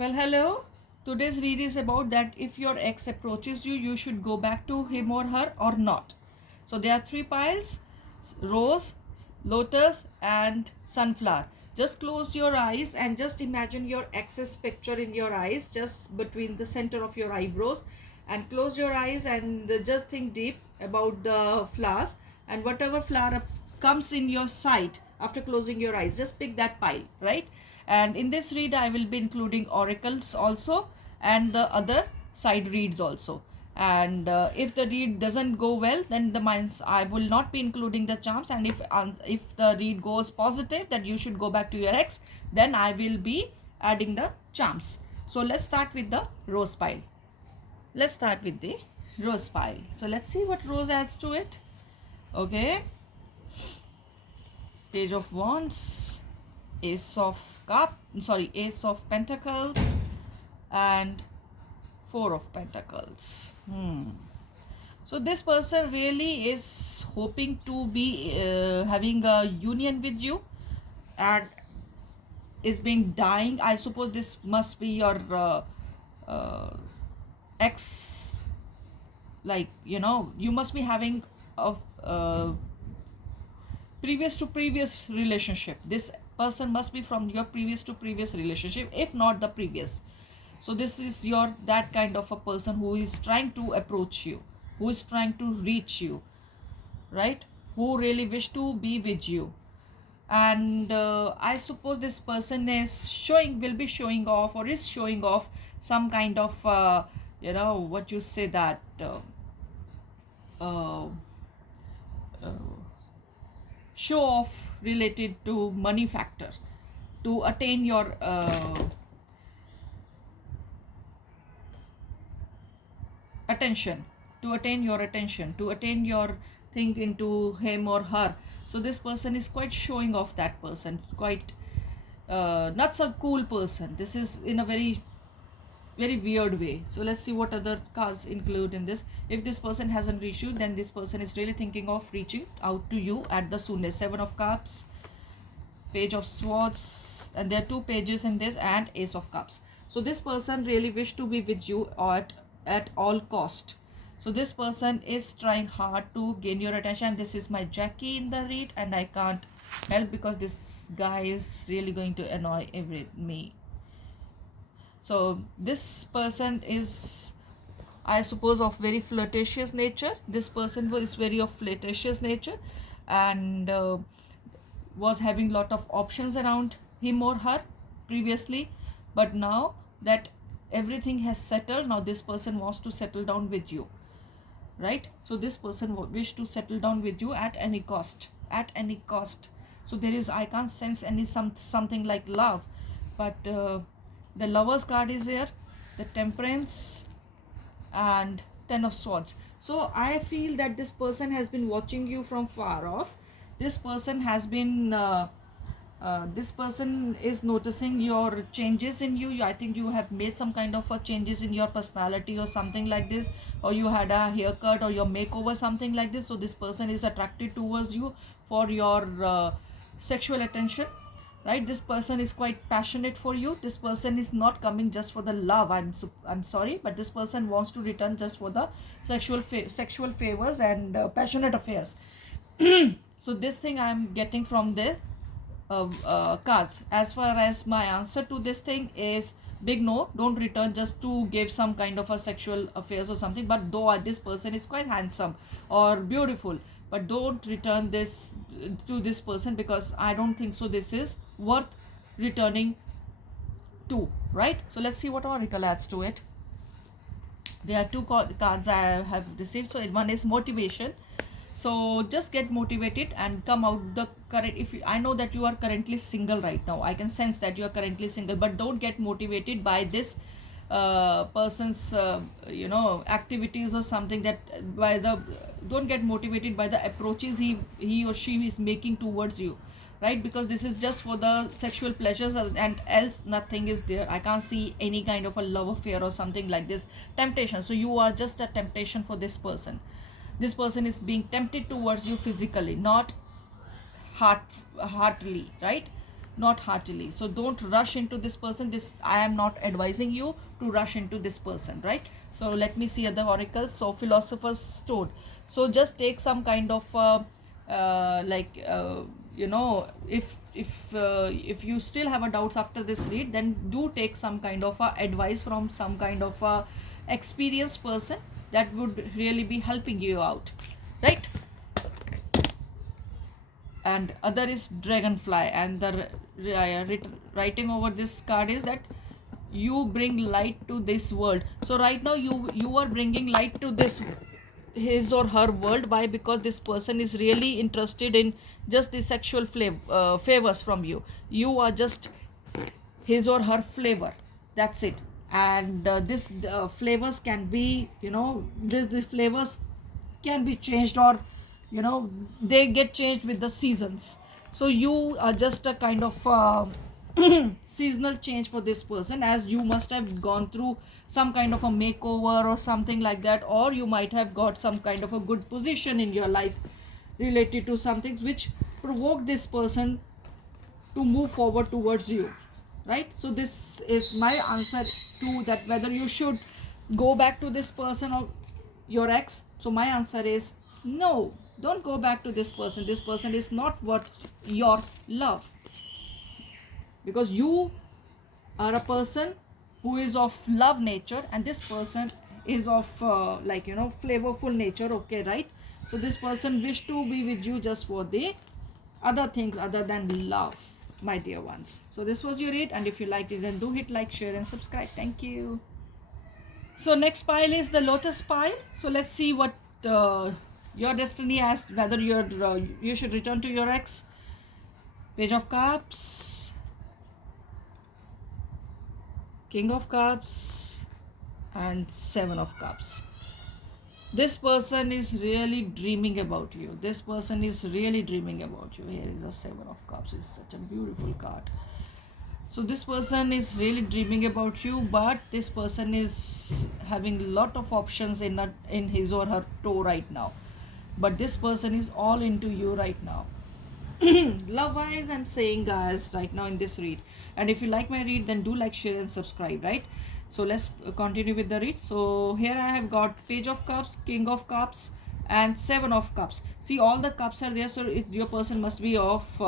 Well, hello. Today's read is about that if your ex approaches you, you should go back to him or her or not. So there are three piles: rose, lotus, and sunflower. Just close your eyes and just imagine your ex's picture in your eyes, just between the center of your eyebrows. And close your eyes and just think deep about the flowers, and whatever flower comes in your sight after closing your eyes, just pick that pile, right? And in this read I will be including oracles also and the other side reads also. And if the read doesn't go well, then the minds I will not be including the charms. And if the read goes positive that you should go back to your ex, then I will be adding the charms. So let's start with the rose pile. Let's start with the rose pile. So let's see what rose adds to it. Okay, page of wands, ace of ace of pentacles, and four of pentacles. So this person really is hoping to be having a union with you, and is being dying. I suppose this must be your uh, ex, like, you must be having a previous to previous relationship. This person must be from your previous to previous relationship, if not the previous. So this is your that kind of a person who is trying to approach you, who is trying to reach you, right? Who really wish to be with you. And I suppose this person will be showing off, or is showing off some kind of what you say, that uh, show off related to money factor, to attain your attention, to attain your thing into him or her. So this person is quite showing off, that person quite not so cool person. This is in a very very weird way. So let's see what other cards include in this. If this person hasn't reached you, then this person is really thinking of reaching out to you at the soonest. Seven of cups, page of swords, and there are two pages in this, and ace of cups. So this person really wish to be with you at all cost. So this person is trying hard to gain your attention. This is my Jackie in the read, and I can't help because this guy is really going to annoy me. So this person is, I suppose, of very flirtatious nature. This person is very of flirtatious nature, and was having lot of options around him or her previously. But now that everything has settled, now this person wants to settle down with you, right? So this person wish to settle down with you at any cost, at any cost. So there is, I can't sense any something like love, but the lovers card is here, the temperance, and ten of swords. So I feel that this person has been watching you from far off. This person has been this person is noticing your changes in you. I think you have made some kind of a changes in your personality or something like this, or you had a haircut or your makeover, something like this. So this person is attracted towards you for your sexual attention, right? This person is quite passionate for you. This person is not coming just for the love. I'm sorry, but this person wants to return just for the sexual favors and passionate affairs. So this thing I'm getting from the cards. As far as my answer to this thing is big no, don't return just to give some kind of a sexual affairs or something. But though this person is quite handsome or beautiful, but don't return this to this person, because I don't think so this is worth returning to, right? So let's see what oracle adds to it. There are two cards I have received. So one is motivation. So just get motivated and come out the current. If you, I know that you are currently single right now, I can sense that you are currently single, but don't get motivated by this person's activities or something, that by the don't get motivated by the approaches he or she is making towards you, right? Because this is just for the sexual pleasures, and else nothing is there. I can't see any kind of a love affair or something like this. Temptation. So you are just a temptation for this person. This person is being tempted towards you physically, not heartily, right? not heartily. So don't rush into this person. This, I am not advising you to rush into this person, right? So let me see other oracles. So philosopher's stone. So just take some kind of like you know, if you still have a doubts after this read, then do take some kind of advice from some kind of experienced person that would really be helping you out, right? And other is dragonfly, and the writing over this card is that you bring light to this world. So right now you are bringing light to this, his or her world. Why? Because this person is really interested in just the sexual favors from you. You are just his or her flavor, that's it. And this flavors can be, you know, this flavors can be changed, or you know, they get changed with the seasons. So you are just a kind of seasonal change for this person, as you must have gone through some kind of a makeover or something like that, or you might have got some kind of a good position in your life related to some things which provoke this person to move forward towards you, right? So this is my answer to that, whether you should go back to this person or your ex. So my answer is no, don't go back to this person. This person is not worth your love, because you are a person who is of love nature, and this person is of like, you know, flavorful nature, okay, right? So this person wish to be with you just for the other things other than love, my dear ones. So this was your read, and if you liked it, then do hit like, share and subscribe. Thank you. So next pile is the lotus pile. So let's see what your destiny has, whether you should return to your ex. Page of Cups, King of Cups, and Seven of Cups. This person is really dreaming about you. This person is really dreaming about you. Here is a Seven of Cups. It's such a beautiful card. So this person is really dreaming about you, but this person is having a lot of options in his or her toe right now. But this person is all into you right now. Love wise, I'm saying, guys, right now in this read. And if you like my read, then do like, share and subscribe, right? So let's continue with the read. So here I have got Page of Cups, King of Cups, and Seven of Cups. See, all the cups are there, so your person must be of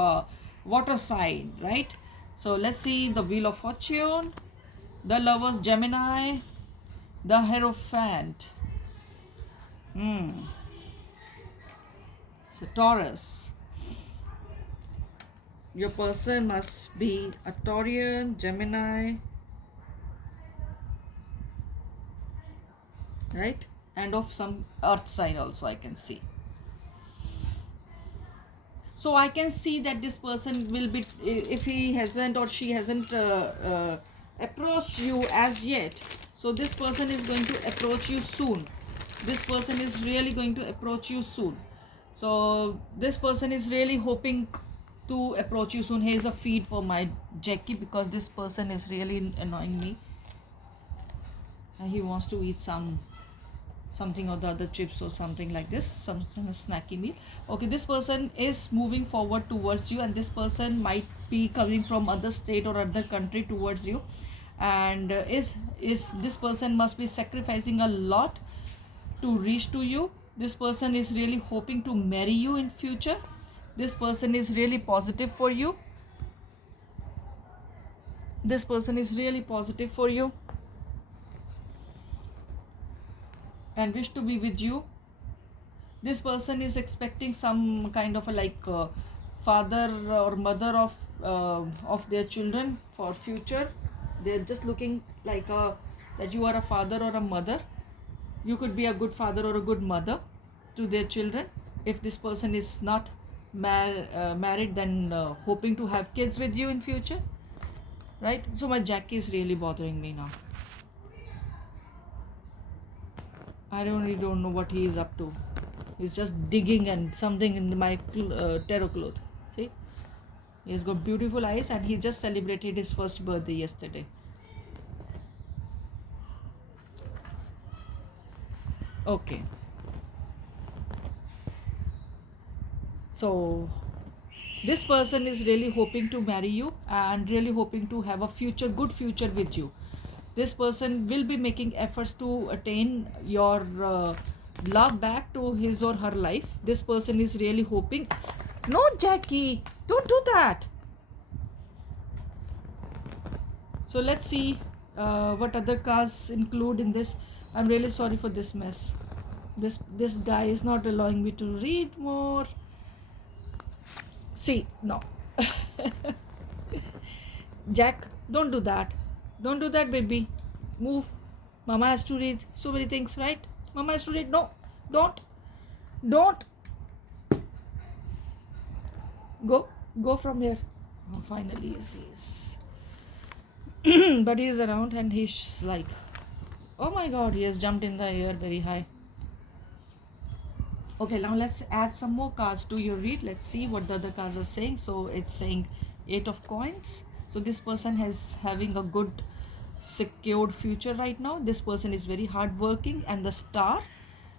water sign, right? So let's see the Wheel of Fortune, the Lovers, Gemini, the Hierophant, so Taurus. Your person must be a Taurian, Gemini, right? And of some earth sign also I can see. So I can see that this person will be, if he hasn't or she hasn't approached you as yet, so this person is going to approach you soon. This person is really going to approach you soon. So this person is really hoping to approach you soon. Here's a feed for my Jackie, because this person is really annoying me. He wants to eat something or the other, chips or something like this, some snacky meal. Okay, this person is moving forward towards you, and this person might be coming from other state or other country towards you, and is this person must be sacrificing a lot to reach to you. This person is really hoping to marry you in future. This person is really positive for you. This person is really positive for you and wish to be with you. This person is expecting some kind of a like father or mother of their children for future. They're just looking like that you are a father or a mother. You could be a good father or a good mother to their children. If this person is not married, then hoping to have kids with you in future, right? So my Jackie is really bothering me now. I really don't know what he is up to. He's just digging and something in my tarot cloth. See, he's got beautiful eyes, and he just celebrated his first birthday yesterday. Okay, so This person is really hoping to marry you and really hoping to have a future, good future with you. This person will be making efforts to attain your love back to his or her life. This person is really hoping. No, Jackie, don't do that. So let's see what other cards include in this. I'm really sorry for this mess. This guy is not allowing me to read more. See, no. Jack, don't do that. Don't do that, baby. Move. Mama has to read so many things, right? Mama has to read. No, don't. Don't. Go from here. Oh, finally, he's but he's around and he's like, oh my god, he has jumped in the air very high. Okay, now let's add some more cards to your read. Let's see what the other cards are saying. So it's saying 8 of coins. So this person has having a good secured future right now. This person is very hardworking, and the star.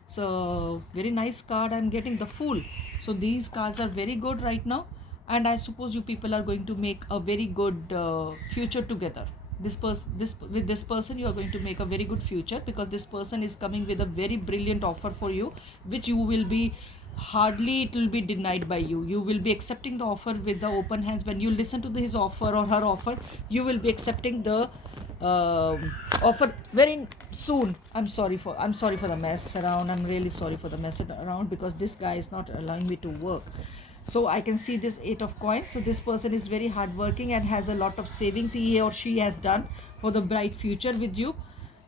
So very nice card I'm getting, the Fool. So these cards are very good right now, and I suppose you people are going to make a very good future together. With this person you are going to make a very good future, because this person is coming with a very brilliant offer for you, which you will be hardly it will be denied by you. You will be accepting the offer with the open hands. When you listen to his offer or her offer, you will be accepting the offer very soon. I'm sorry for the mess around. I'm really sorry for the mess around, because this guy is not allowing me to work. So I can see this 8 of coins. So this person is very hardworking and has a lot of savings he or she has done for the bright future with you,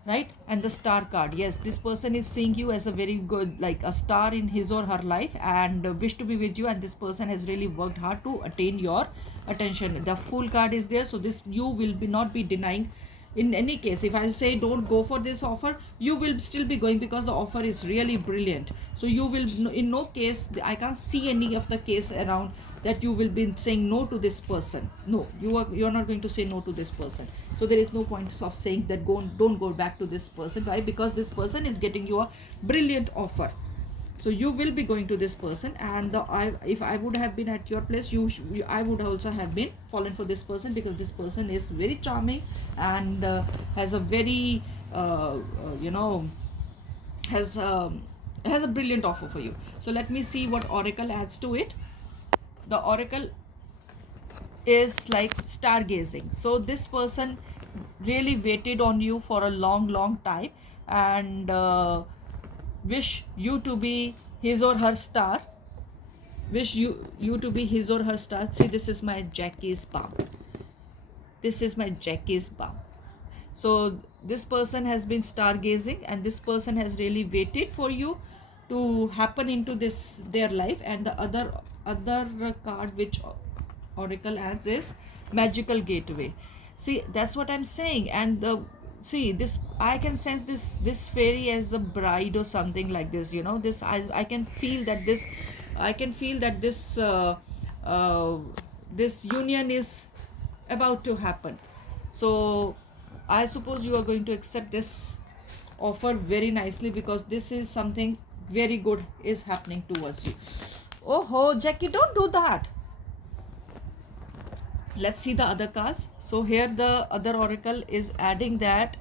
right? And the star card, yes, this person is seeing you as a very good, like a star in his or her life, and wish to be with you, and this person has really worked hard to attain your attention. The Fool card is there, so this you will be not be denying. In any case, if I'll say don't go for this offer, you will still be going, because the offer is really brilliant. So you will, in no case, I can't see any of the case around that you will be saying no to this person. No, you are not going to say no to this person. So there is no point of saying that don't go back to this person. Why? Because this person is getting you a brilliant offer. So you will be going to this person, and if I would have been at your place, I would also have been fallen for this person, because this person is very charming and has a very you know has a brilliant offer for you. So let me see what oracle adds to it. The oracle is like stargazing. So this person really waited on you for a long time, and wish you to be his or her star. Wish you to be his or her star. See, this is my Jackie's palm. This is my Jackie's palm. So this person has been stargazing, and this person has really waited for you to happen into their life. And the other card which oracle adds is magical gateway. See, that's what I'm saying. And see, this I can sense this fairy as a bride or something like this. This I can feel that this this union is about to happen. So I suppose you are going to accept this offer very nicely, because this is something very good is happening towards you. Oh, Jackie, don't do that. Let's see the other cards. So here the other oracle is adding that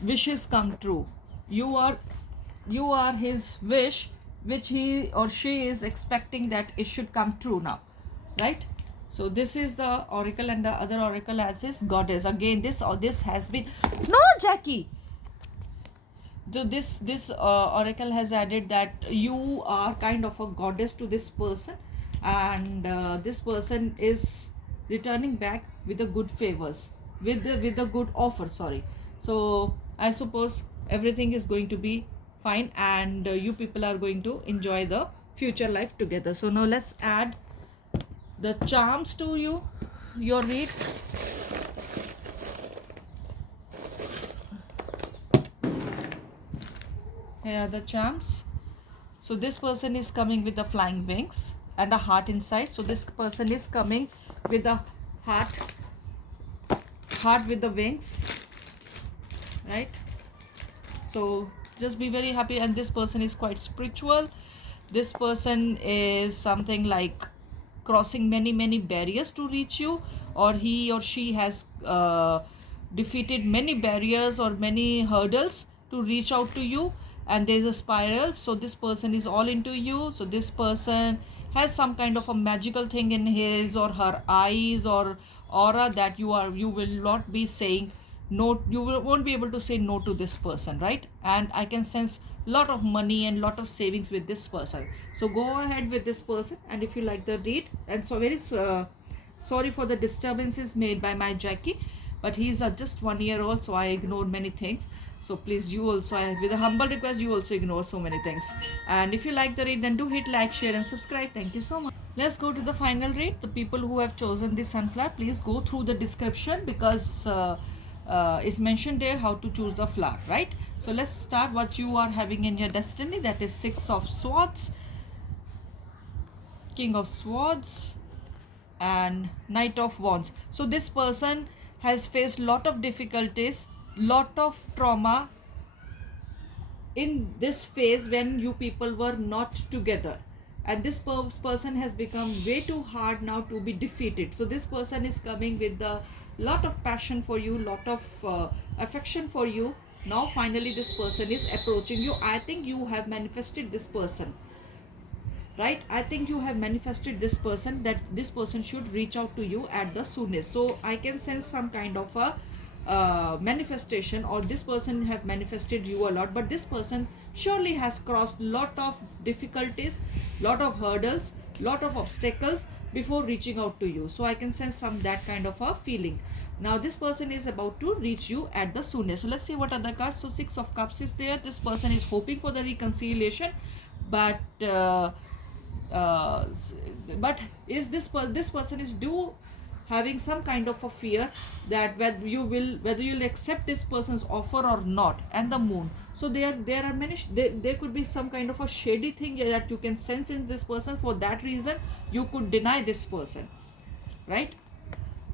wishes come true. You are his wish, which he or she is expecting that it should come true now, right? So this is the oracle, and the other oracle as is goddess. Again, this has been no, Jackie. So this oracle has added that you are kind of a goddess to this person, and this person is returning back with the good favors, with the good offer. Sorry. So I suppose everything is going to be fine, and you people are going to enjoy the future life together. So now let's add the charms to your read. Here are the charms. So this person is coming with the flying wings and a heart inside. So this person is coming with a heart with the wings, right? So just be very happy. And this person is quite spiritual. This person is something like crossing many barriers to reach you, or he or she has defeated many barriers or many hurdles to reach out to you, and there's a spiral. So this person is all into you. So this person has some kind of a magical thing in his or her eyes or aura that you will not be saying no, won't be able to say no to this person, right? And I can sense lot of money and lot of savings with this person. So go ahead with this person, and if you like the read, and so very sorry for the disturbances made by my Jackie, but he's just 1 year old, so I ignore many things. So please, you also, with a humble request, you also ignore so many things. And if you like the read, then do hit like, share and subscribe. Thank you so much. Let's go to the final read. The people who have chosen the sunflower, please go through the description, because it's mentioned there how to choose the flower, right? So let's start what you are having in your destiny. That is Six of Swords, King of Swords, and Knight of Wands. So this person has faced lot of difficulties, lot of trauma in this phase when you people were not together, and this person has become way too hard now to be defeated. So this person is coming with a lot of passion for you, lot of affection for you. Now finally this person is approaching you. I think you have manifested this person, right? I think you have manifested this person, that this person should reach out to you at the soonest. So I can sense some kind of a manifestation, or this person have manifested you a lot, but this person surely has crossed lot of difficulties, lot of hurdles, lot of obstacles before reaching out to you. So I can sense some that kind of a feeling. Now this person is about to reach you at the soonest. So let's see what other cards. So Six of Cups is there. This person is hoping for the reconciliation, but uh, but is this person is having some kind of a fear that whether you'll accept this person's offer or not. And the Moon. So there are many there could be some kind of a shady thing that you can sense in this person. For that reason you could deny this person, right?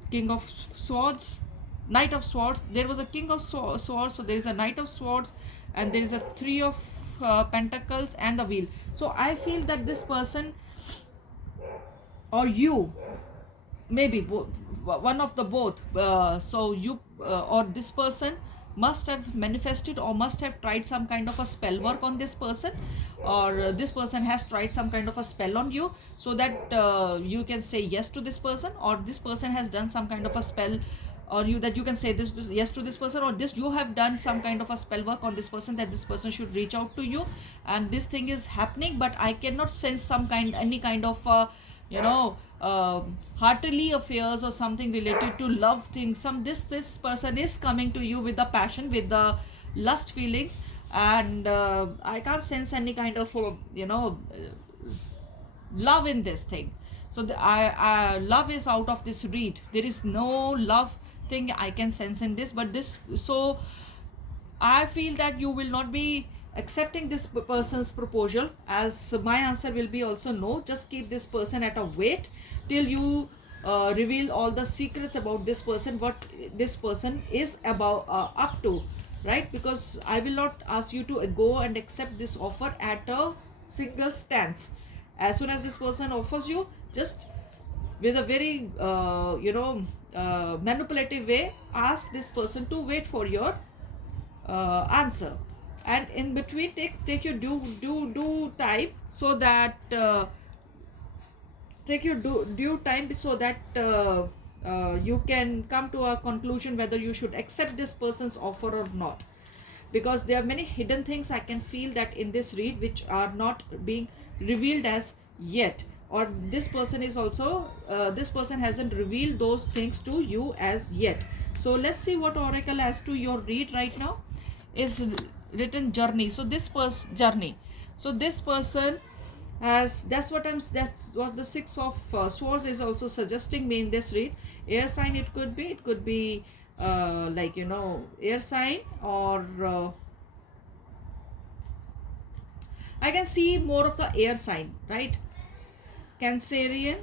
King of Swords, Knight of Swords. There was a King of Swords, so there is a Knight of Swords, and there is a Three of Pentacles and the Wheel. So I feel that this person, or you, maybe one of the both, so you or this person must have manifested or must have tried some kind of a spell work on this person, or this person has tried some kind of a spell on you, so that you can say yes to this person, or this person has done some kind of a spell on you that you can say this yes to this person, or this you have done some kind of a spell work on this person that this person should reach out to you. And this thing is happening, but I cannot sense any kind of you know heartily affairs or something related to love things. This person is coming to you with the passion, with the lust feelings, and I can't sense any kind of love in this thing. So I love is out of this read. There is no love thing I can sense in this, but this, so I feel that you will not be accepting this person's proposal, as my answer will be also no. Just keep this person at a wait till you reveal all the secrets about this person, what this person is about up to, right? Because I will not ask you to go and accept this offer at a single stance. As soon as this person offers you, just with a very manipulative way, ask this person to wait for your answer, and in between take your due time, so that take your due time, so that you can come to a conclusion whether you should accept this person's offer or not. Because there are many hidden things I can feel that in this read which are not being revealed as yet, or this person is also this person hasn't revealed those things to you as yet. So let's see what oracle has to your read right now. Is written journey. So this person journey, so this person has, that's what the Six of Swords is also suggesting me in this read. Air sign, it could be air sign, or I can see more of the air sign, right? Cancerian,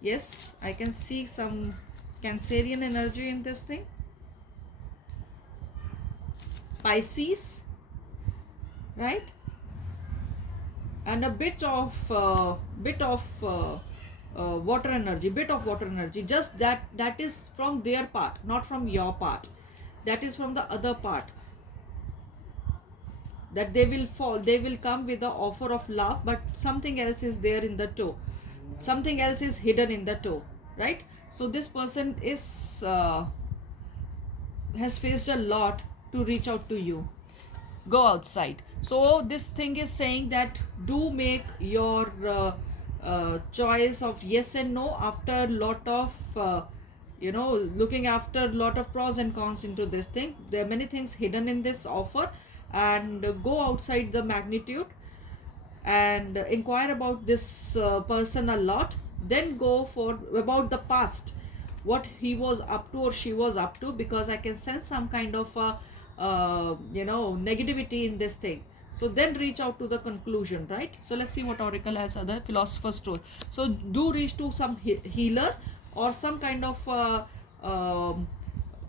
yes, I can see some Cancerian energy in this thing. Pisces, right? And a bit of water energy, bit of water energy, just that is from their part, not from your part. That is from the other part, that they will fall, they will come with the offer of love, but something else is there in the toe, something else is hidden in the toe, right? So this person is has faced a lot to reach out to you. Go outside. So this thing is saying that do make your choice of yes and no after lot of looking after lot of pros and cons into this thing. There are many things hidden in this offer, and go outside the magnitude and inquire about this person a lot. Then go for about the past, what he was up to or she was up to, because I can sense some kind of negativity in this thing. So then reach out to the conclusion, right? So let's see what oracle has other philosophers told. So do reach to some healer or some kind of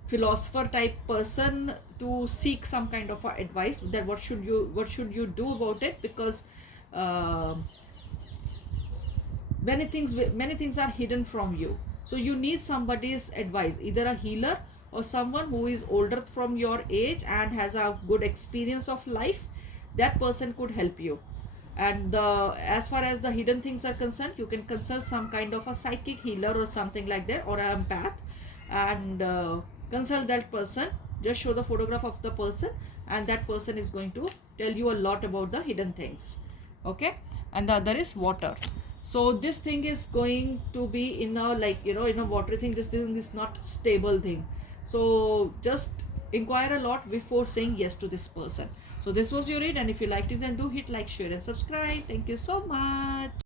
philosopher type person to seek some kind of advice, that what should you do about it, because uh, many things are hidden from you. So you need somebody's advice, either a healer or someone who is older from your age and has a good experience of life. That person could help you. And as far as the hidden things are concerned, you can consult some kind of a psychic healer or something like that, or an empath, and consult that person. Just show the photograph of the person, and that person is going to tell you a lot about the hidden things. Okay. And the other is water. So this thing is going to be in a, in a watery thing. This thing is not stable thing. So just inquire a lot before saying yes to this person. So this was your read, and if you liked it, then do hit like, share and subscribe. Thank you so much.